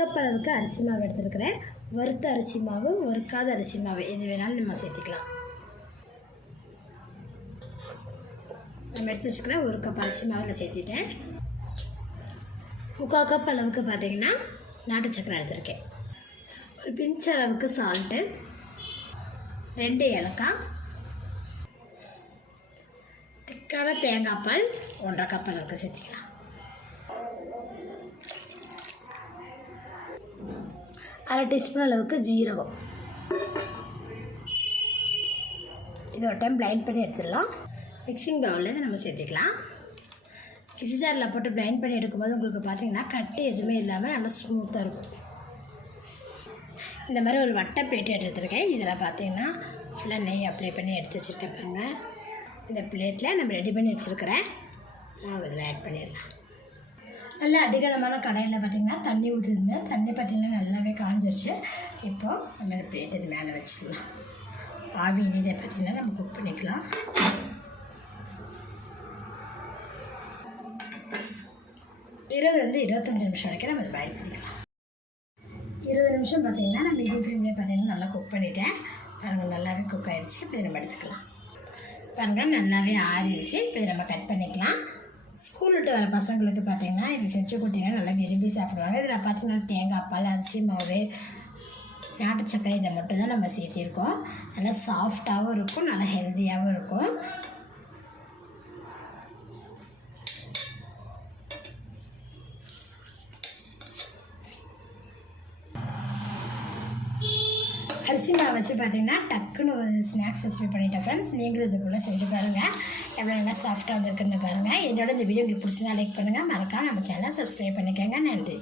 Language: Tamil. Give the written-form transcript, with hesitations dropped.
கப் அளவுக்கு அரிசி மாவு எடுத்துருக்கிறேன். வறுத்த அரிசி மாவு, வறுக்காத அரிசி மாவு எது வேணாலும் நம்ம சேர்த்துக்கலாம். நம்ம எடுத்து வச்சுக்கிறேன். 1 கப் அரிசி மாவில் சேர்த்திட்டேன். 3/4 கப் அளவுக்கு பார்த்திங்கன்னா நாட்டு சக்கரை எடுத்துருக்கேன். ஒரு பிஞ்ச் அளவுக்கு சால்ட்டு, 2 ஏலக்காய், திக்கான தேங்காய் பால் 1/2 கப் அளவுக்கு சேர்த்துக்கலாம். 1/2 டீஸ்பூன் அளவுக்கு ஜீரகம். இது ஒரு டைம் பிளைண்ட் பண்ணி எடுத்துடலாம். மிக்சிங் பவுலில் இதை நம்ம சேர்த்துக்கலாம். மிக்ஸி ஜாரில் போட்டு பிளைண்ட் பண்ணி எடுக்கும்போது உங்களுக்கு பார்த்திங்கன்னா கட்டு எதுவுமே இல்லாமல் நல்லா ஸ்மூத்தாக இருக்கும். இந்த மாதிரி ஒரு வட்டை பிளேட் எடுத்துருக்கேன். இதில் பார்த்திங்கன்னா ஃபுல்லாக நெய் அப்ளை பண்ணி எடுத்து வச்சுருக்கேன் பாருங்கள். இந்த பிளேட்டில் நம்ம ரெடி பண்ணி வச்சுருக்கிறேன் மாவு இதில் ஆட் பண்ணிடலாம். நல்லா அடிகனமான கடையில் பார்த்திங்கன்னா தண்ணி ஊற்றிருந்தேன். தண்ணி பார்த்திங்கன்னா நல்லாவே காஞ்சிருச்சு. இப்போது நம்ம இந்த பிளேட் இது மேலே வச்சிடலாம். ஆவியில் இதை பார்த்திங்கன்னா நம்ம குக் பண்ணிக்கலாம். 20-25 நிமிஷம் வரைக்கும் நம்ம இதை பாயில் பண்ணிக்கலாம். 20 நிமிஷம் பார்த்திங்கன்னா நான் மீடியம் ஃப்ளேம்லேயே பார்த்திங்கன்னா நல்லா குக் பண்ணிவிட்டேன். பாருங்கள் நல்லாவே குக் ஆகிடுச்சு. இப்போ இதை நம்ம எடுத்துக்கலாம். பாருங்கள் நல்லாவே ஆறிடுச்சு. இப்போ இதை நம்ம கட் பண்ணிக்கலாம். ஸ்கூல் விட்டு வர பசங்களுக்கு பார்த்திங்கன்னா இது செஞ்சு கொடுத்தீங்கன்னா நல்லா விரும்பி சாப்பிடுவாங்க. இதில் பார்த்திங்கன்னா தேங்காய் பால், அரிசி மாவு, நாட்டு சக்கரை இதை மட்டும் தான் நம்ம சேர்த்திருக்கோம். நல்லா சாஃப்டாகவும் இருக்கும், நல்லா ஹெல்த்தியாகவும் இருக்கும். அரிசி மாவு வச்சு பார்த்திங்கன்னா டக்குன்னு ஒரு ஸ்நாக்ஸ் ரெசிபி பண்ணிட்டேன் ஃப்ரெண்ட்ஸ். நீங்களும் இது போல் செஞ்சு பாருங்கள். எவ்வளோ நல்லா சாஃப்டாக வந்துருக்குன்னு பாருங்கள். என்னோட இந்த வீடியோ உங்களுக்கு பிடிச்சினா லைக் பண்ணுங்கள். மறக்காம நம்ம சேனலை சப்ஸ்கிரைப் பண்ணிக்கோங்க. நன்றி.